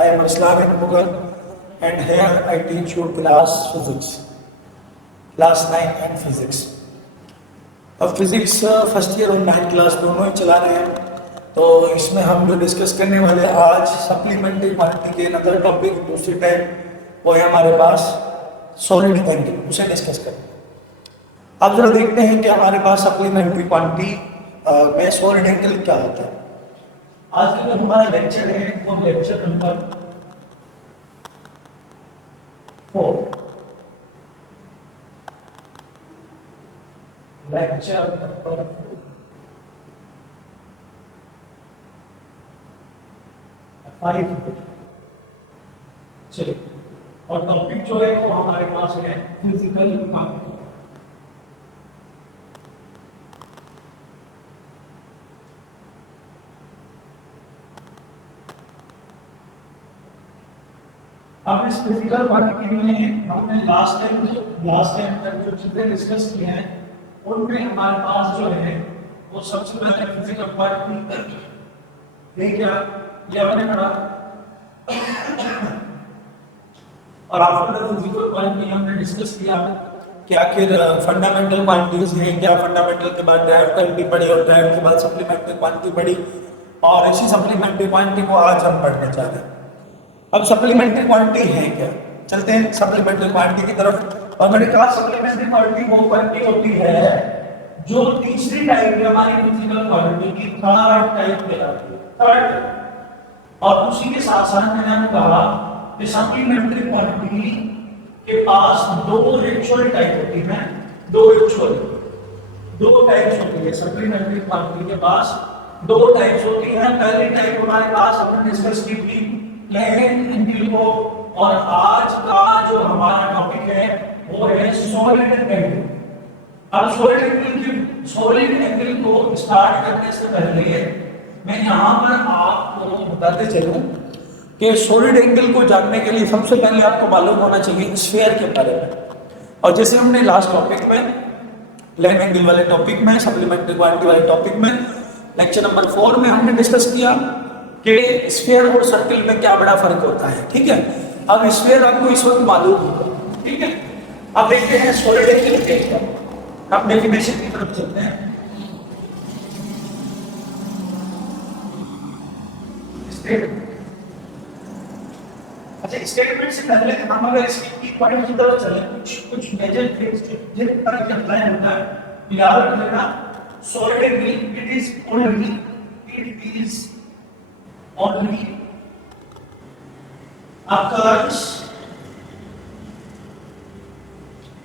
I am Aslam Mughal and here I teach you class physics, class 9 and physics. अब physics first year और 9th class दोनों ही चला रहे हैं, तो इसमें हम जो डिस्कस करने वाले हैं आज सप्लीमेंट्री क्वांटिटी के अनदर टॉपिक दूसरी टाइप वो है हमारे पास सॉलिड एंगल, उसे डिस्कस करेंगे। अब जरा देखते हैं कि हमारे पास सप्लीमेंट्री क्वांटिटी में सॉलिड एंगल क्या होता है। आज का जो हमारा लेक्चर है वो लेक्चर नंबर 4, लेक्चर नंबर 5। चलिए, और टॉपिक जो है वो हमारे पास है फिजिकल क्वांटिटी। अब इस फिजिकल क्वांटिटी में हमने लास्ट टाइम तक जो चीजें डिस्कस की हैं उनमें हमारे पास जो है वो सबसे पहले फिजिकल क्वांटिटी ये क्या ये हमने पढ़ा, और आफ्टर फिजिकल क्वांटिटी हमने डिस्कस किया कि आखिर फंडामेंटल क्वांटिटीज हैं क्या, फंडामेंटल के बाद डायरेक्ट क्वांटिटी पढ़ी और डायरेक्ट के बाद सप्लीमेंट्री क्वांटिटी पढ़ी, और इसी सप्लीमेंट्री क्वांटिटी को आज हम पढ़ने चाहते हैं। अब सप्लीमेंट्री क्वांटिटी है क्या, चलते हैं सप्लीमेंट्री क्वांटिटी की तरफ। और मैंने कहा सप्लीमेंट्री क्वांटिटी वो क्वांटिटी होती है जो तीसरी टाइप है हमारी फिजिकल क्वांटिटी की, थर्ड टाइप कहलाती है, थर्ड। और उसी के साथ साथ मैंने कहा कि सप्लीमेंट्री क्वांटिटी के पास दो एक्चुअल टाइप होती है, दो टाइप्स होती है सप्लीमेंट्री क्वांटिटी के पास, दो टाइप्स होती है। पहली टाइप हमारे पास हमने डिस्कस की थी प्लेन एंगल को, और आज का जो हमारा टॉपिक है वो है सॉलिड एंगल। अब सॉलिड एंगल को स्टार्ट करने से पहले मैं यहाँ पर आपको बताते चलूं कि सॉलिड एंगल को जानने के लिए सबसे पहले आपको मालूम होना चाहिए स्फीयर के बारे में। और जैसे हमने लास्ट टॉपिक में प्लेन एंगल वाले टॉपिक में, सप्लीमेंट्री क्वांटिटी वाले टॉपिक में, लेक्चर नंबर 4 में हमने डिस्कस किया कि स्फीयर और सर्कल में क्या बड़ा फर्क होता है। ठीक है, अब स्फीयर आपको इस वक्त मालूम होगा। ठीक है, अब देखते हैं सॉलिड एंगल क्या है। अब डेफिनेशन की तरफ चलते हैं। अच्छा, स्टेटमेंट से पहले हम अगर इसकी पॉइंट की तरफ चले, कुछ मेजर थिंग्स जिन पर अप्लाई होता है याद रखना। Solid angle it is only occurs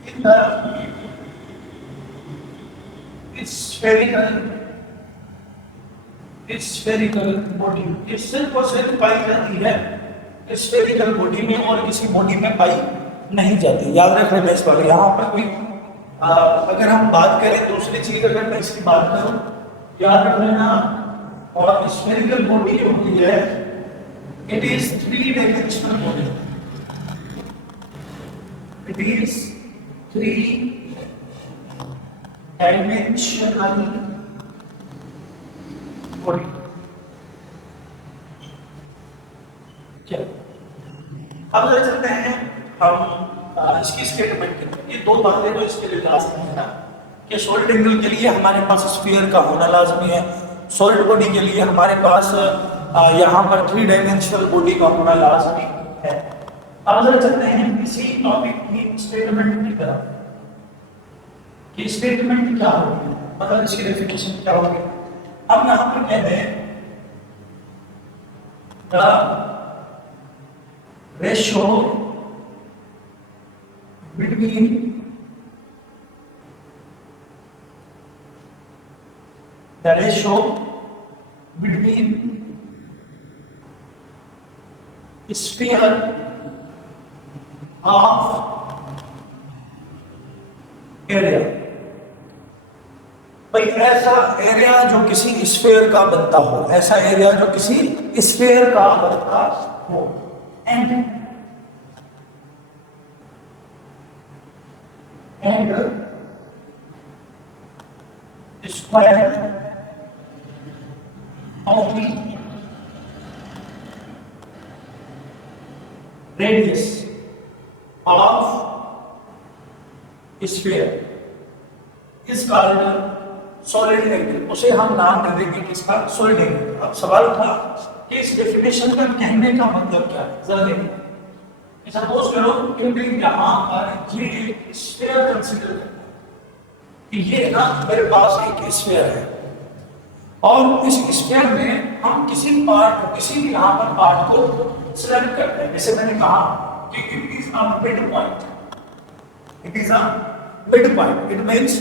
in the spherical body। ये सिर्फ और सिर्फ पाई जाती है स्फेरिकल बॉडी में और किसी बॉडी में पाई नहीं जाती। याद रखना इस बात। यहाँ पर कोई अगर हम बात करें दूसरी चीज, अगर मैं इसकी बात करूं, याद रखना, और स्फेरिकल बॉडी जो होती है it is three-dimensional body. It is three-dimensional body. क्या? अब चलते हैं हम इसकी स्टेटमेंट की तरफ। ये दो बातें तो इसके लिए लाजमी है कि सॉलिड एंगल के लिए हमारे पास स्फीयर का होना लाजमी है, सॉलिड बॉडी के लिए हमारे पास यहाँ पर 3 डायमेंशनल बॉडी का होना लाजमी है। अब जरा चलते हैं इसी टॉपिक की स्टेटमेंट की तरफ कि स्टेटमेंट क्या होगी, मतलब इसकी डेफिनेशन क्या होगी। अब यहाँ पर कहते हैं ratio between the ratio between sphere of area. भाई ऐसा एरिया जो किसी स्फीयर का बनता हो, ऐसा एरिया जो किसी स्फीयर का बनता हो, and square of the radius of sphere is called solid angle, उसे हम नाम दे देंगे किसका, सॉलिड एंगल। अब सवाल था कि इस डेफिनेशन का कहने का मतलब क्या है, जरा देखिए। सपोज करो कि यहाँ पर ये एक स्फीयर कंसीडर करते हैं कि ये ना मेरे पास एक स्फीयर है और इस स्फीयर में हम किसी पार्ट को, किसी भी यहाँ पर पार्ट को सिलेक्ट करते हैं। जैसे मैंने कहा कि it is a mid point, it is a mid point, it means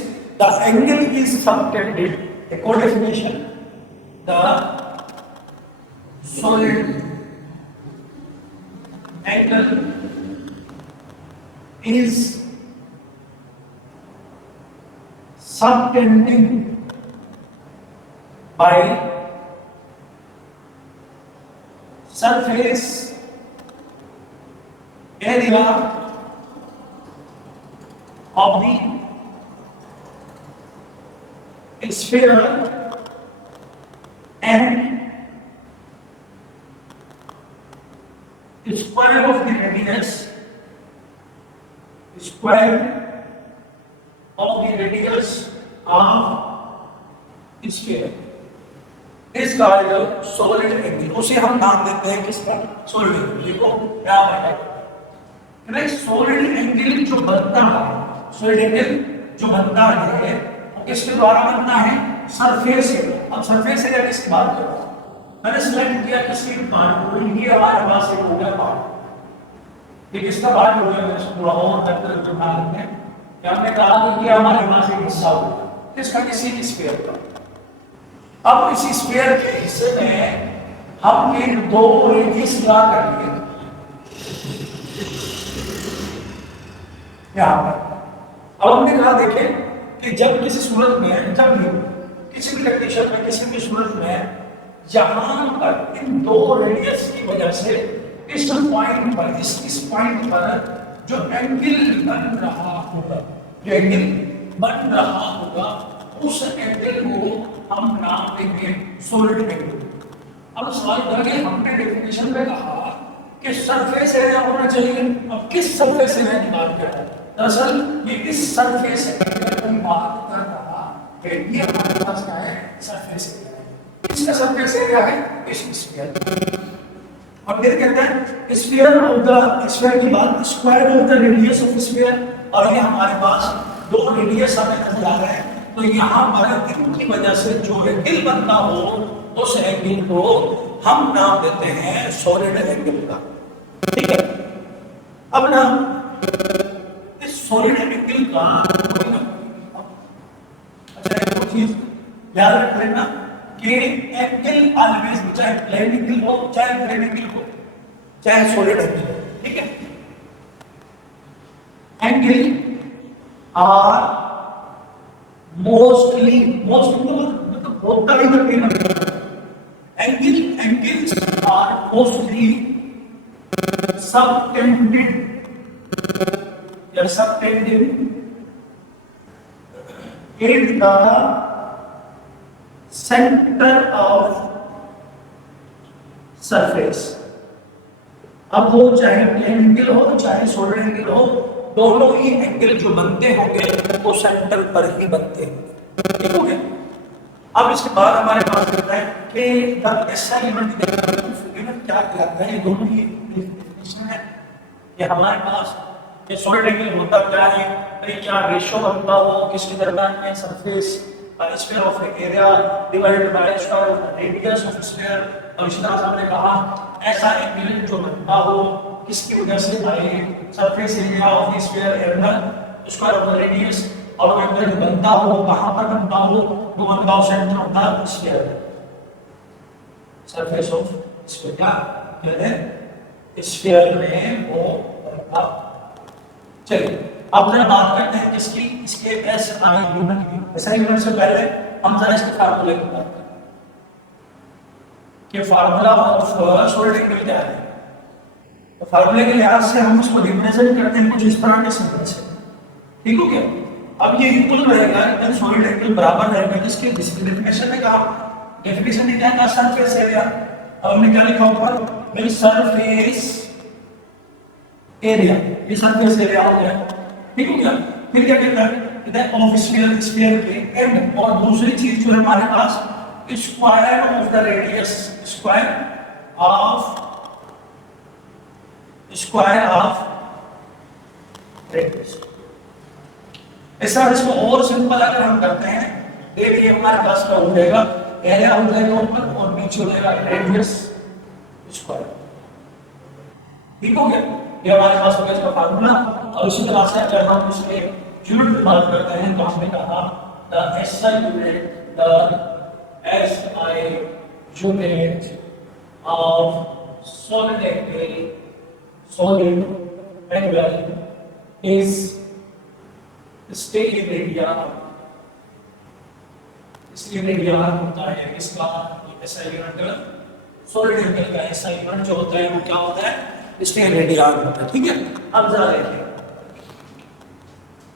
the angle is subtended, a code definition, the solid angle is subtending by surface area of the sphere and square of the radius, square of the radius of sphere is called solid angle, उसे हम नाम देते हैं किसका, solid angle। देखो क्या है, solid angle जो बनता है, solid angle जो बनता है किसके द्वारा बनता है, सरफेस एरिया। अब सरफेस एरिया किसकी बात कर रहा हूं, मैंने सिलेक्ट किया किसी पार्ट को, ये हमारे पास एक हो गया पार्ट, ये किसका पार्ट हो गया, मैं थोड़ा और बेहतर जो ध्यान रखें कि हमने कहा कि ये हमारे पास एक हिस्सा हो गया किसका, किसी स्फीयर का। अब इसी स्फीयर के हिस्से में हम एक दो रेडियस ड्रा करेंगे यहां पर। अब हमने कहा देखें कि जब किसी सूरत में, जब भी किसी भी कंडीशन में, किसी भी सूरत में जहां पर इन दो रेडियस की वजह से इस पॉइंट पर, इस पॉइंट पर जो एंगल बन रहा होगा, जो एंगल बन रहा होगा, उस एंगल को हम नाम देंगे सॉलिड एंगल। अब सवाल करेंगे, हमने डेफिनेशन में कहा कि सरफेस एरिया होना चाहिए। अब किस सरफेस एरिया की बात कर रहे हैं, दरअसल ये इस सरफेस एरिया की बात कर रहा है, ये हमारे पास क्या है, सरफेस एरिया। इसका सरफेस एरिया है इस स्फीयर, और फिर कहते हैं स्फीयर ऑफ द स्फीयर की बात, square of the radius of sphere, और ये हमारे पास दो रेडियस हमें नजर आ रहे हैं। तो यहाँ पर इनकी वजह से जो एंगल बनता हो, उस एंगल को हम नाम देते हैं सॉलिड एंगल का, ठीक है। अब ना इस सॉलिड एंगल का अच्छा एक चीज याद रख लेना कि एंगल ऑलवेज, चाहे प्लेन एंगल हो, चाहे प्लेन एंगल हो, चाहे सॉलिड एंगल हो, ठीक है। एंगल आर मोस्टली, मतलब होता ही नहीं, एंगल्स आर मोस्टली सबटेंडेड या subtended in the center of surface। अब वो चाहे प्लेन एंगल हो, चाहे सॉलिड एंगल हो, दोनों ही एंगल जो बनते होंगे वो सेंटर पर ही बनते हैं, ठीक हो गया। अब इसके बाद हमारे पास होता है कि द असाइनमेंट क्या कहलाता है, ये दोनों ही डेफिनेशन है। ये हमारे पास ये सॉलिड एंगल होता क्या है, क्या रेशियो बनता हो किसके दरमियान में, surface sphere of area divided by square of radius of sphere. और इस तरह से हमने कहा ऐसा एंगल जो बनता हो किसकी वजह से, surface area of sphere and square of radius, और एंगल बनता हो कहां पर बनता हो, वो बनता हो centre of the sphere, surface of sphere क्या है, स्फीयर में वो बनता। चलिए अब जरा बात करते हैं किसकी, इसके असाइनमेंट से पहले हम जरा इसके फार्मूले की बात करें कि फार्मूला ऑफ सॉलिड एंगल क्या है। तो फार्मूले के लिहाज से हम इसको रिप्रेजेंट करते हैं कुछ इस तरह के सिंबल से, ठीक हो गया। अब ये इक्वल रहेगा, सॉलिड एंगल बराबर रहेगा जिसके डेफिनेशन में कहा, डेफिनेशन में क्या है, सरफेस एरिया। अब हमने क्या लिखा ऊपर, सरफेस एरिया, ये सरफेस एरिया हो गया, ठीक हो गया। फिर क्या कहता है, कहता है ऑफ स्फीयर, स्फीयर के एंड, और दूसरी चीज जो है हमारे पास square of the radius, square of radius. ऐसा इसको और सिंपल अगर हम करते हैं, देखिए हमारे पास क्या हो जाएगा, एरिया हो जाएगा ऊपर और नीचे हो जाएगा रेडियस स्क्वायर, ठीक हो गया। ये हमारे पास हो गया इसका फार्मूला। और इसी तरह से अगर हम इसके यूनिट की बात करते हैं तो हमने कहा the SI unit, the SI unit of solid angle is state area. State area होता है इसका एसआई यूनिट, सॉलिड एंगल का एसआई यूनिट जो होता है वो क्या होता है, स्टेट एरिया होता है, ठीक है। अब जरा देखिए,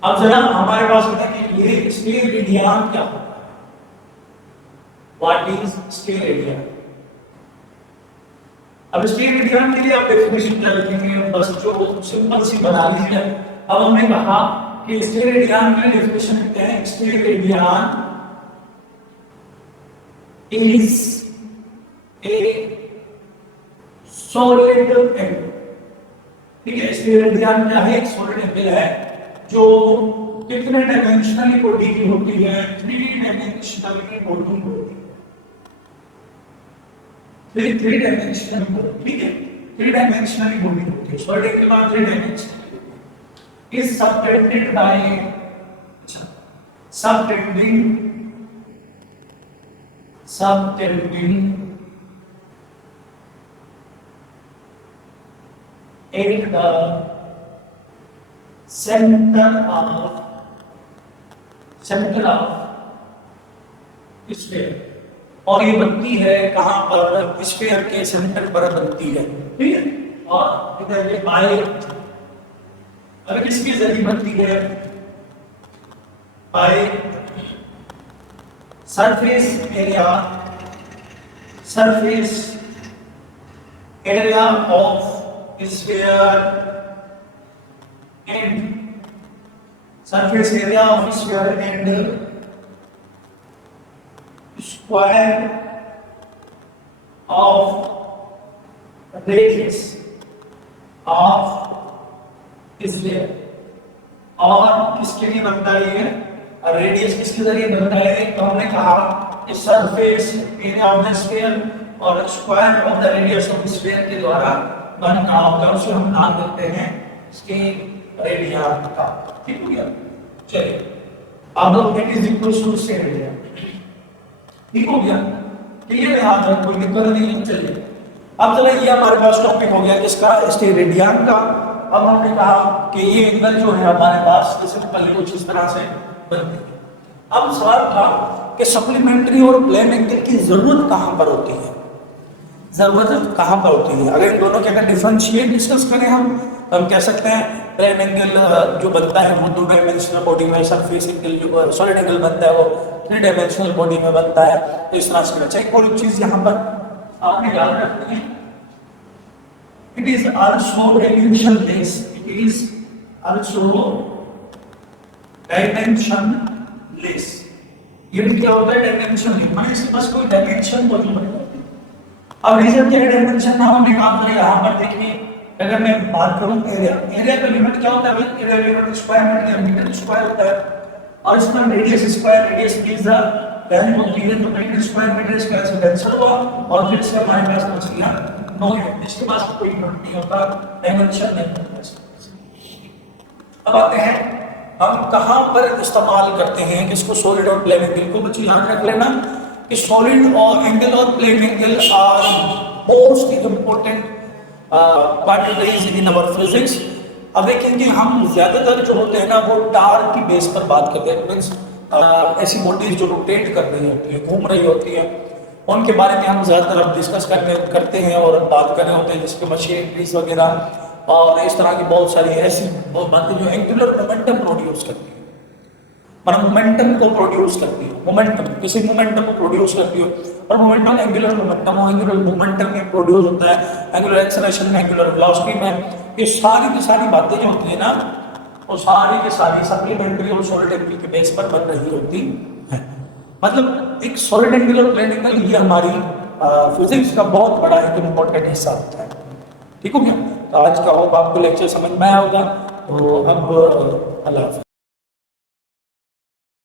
अब जरा हमारे पास होता है कि ये स्टेट एरिया क्या होता है, व्हाट इज स्टेट एरिया। अब स्टेट एरिया के लिए आप डेफिनेशन क्या लिखेंगे, बस जो सिंपल सी बना ली है। अब हमने कहा कि स्टेट एरिया की डेफिनेशन लिखते हैं, state area is a solid angle, ठीक है। स्टेट एरिया क्या है, सॉलिड एंगल है जो कितने डायमेंशनली बॉडी की होती है, 3 डायमेंशनली बॉडी होती है, 3 डायमेंशनल बॉडी, ठीक है। 3 डायमेंशनली बॉडी होती है, सॉलिड एंगल का 3 dimension is subtended by subtending at the center of sphere, और ये बनती है कहां पर, स्फीयर के सेंटर पर बनती है, ठीक है। और इधर ये बाय, अब किसके जरिए बनती है, by surface area of sphere and surface area of sphere and square of radius of इसलिए, और किसके लिए बनता है, रेडियस किसके जरिए बनता है, तो हमने कहा कि surface area of the sphere और square of the radius of the sphere के द्वारा बनना होता है, उसे हम नाम देते हैं स्केल एरिया का, ठीक हो गया। चलिए अब it is equal to scale area, ठीक हो गया, क्लियर है, हाथ रख, कोई दिक्कत नहीं है। चलिए अब चलो, ये हमारे पास टॉपिक हो गया किसका, स्केल रेडियन का। अब हमने कहा कि ये एंगल जो है हमारे पास सिंपल कुछ इस तरह से बनती है। अब सवाल था कि सप्लीमेंट्री और प्लेन एंगल की जरूरत कहां पर होती है, जरूरत कहां पर होती है। अगर इन दोनों के अगर डिफरेंशिएट डिस्कस करें हम, तो हम कह सकते हैं प्लेन एंगल जो बनता है वो 2 डायमेंशनल बॉडी में, सरफेस एंगल जो सॉलिड एंगल बनता है वो 3 डायमेंशनल बॉडी में बनता है। तो इस तरह से अच्छा, एक और चीज यहाँ पर आपने याद रखनी है, it is also dimensionless, it is also dimensionless। ये क्या होता है, डायमेंशनलेस, माने इसके पास कोई डायमेंशन मौजूद नहीं। अब रीजन क्या डायमेंशन ना होने का, आपने यहाँ पर देखिए, अगर मैं बात करूँ एरिया का लिमिट क्या होता है, एरिया लिमिट स्क्वायर मीटर या मीटर स्क्वायर होता है, और इसमें radius square, radius is the value of metre, तो मीटर स्क्वायर मीटर स्क्वायर से कैंसिल हुआ, और फिर से हमारे पास बच गया नो है, इसके पास कोई यूनिट नहीं होता, डायमेंशन नहीं होता। अब आते हैं हम कहां पर इस्तेमाल करते हैं इसको, सॉलिड और प्लेन एंगल को। बच्चे याद रख लेना कि सॉलिड और एंगल और plane angle are most important properties in our physics. अब देखेंगे हम ज्यादातर जो होते हैं ना वो टार की बेस पर बात करते हैं, मींस ऐसी बॉडीज जो रोटेट कर रही होती है, घूम रही होती है, उनके बारे में हम ज़्यादातर अब डिस्कस करते हैं और बात कर रहे होते हैं, जिसके मशीनरीज वगैरह और इस तरह की बहुत सारी ऐसी बातें जो एंगुलर मोमेंटम प्रोड्यूस करती है, मतलब मोमेंटम को प्रोड्यूस करती है, मोमेंटम किसी मोमेंटम को प्रोड्यूस करती है। और momentum angular momentum, angular momentum में प्रोड्यूस होता है, एंगुलर एक्सेलरेशन में, एंगुलर वेलोसिटी में। ये सारी की सारी बातें जो होती है ना, वो सारी की सारी सप्लीमेंट्री और सॉलिड एंगल के बेस पर बन रही होती है। मतलब एक सॉलिड एंगुलर प्लेन एंगल ये हमारी फिजिक्स का बहुत बड़ा एक इम्पोर्टेंट हिस्सा होता है। ठीक हो गया? तो आज का होप आपको लेक्चर समझ में आया होगा। तो अब अल्लाह हाफ़िज़।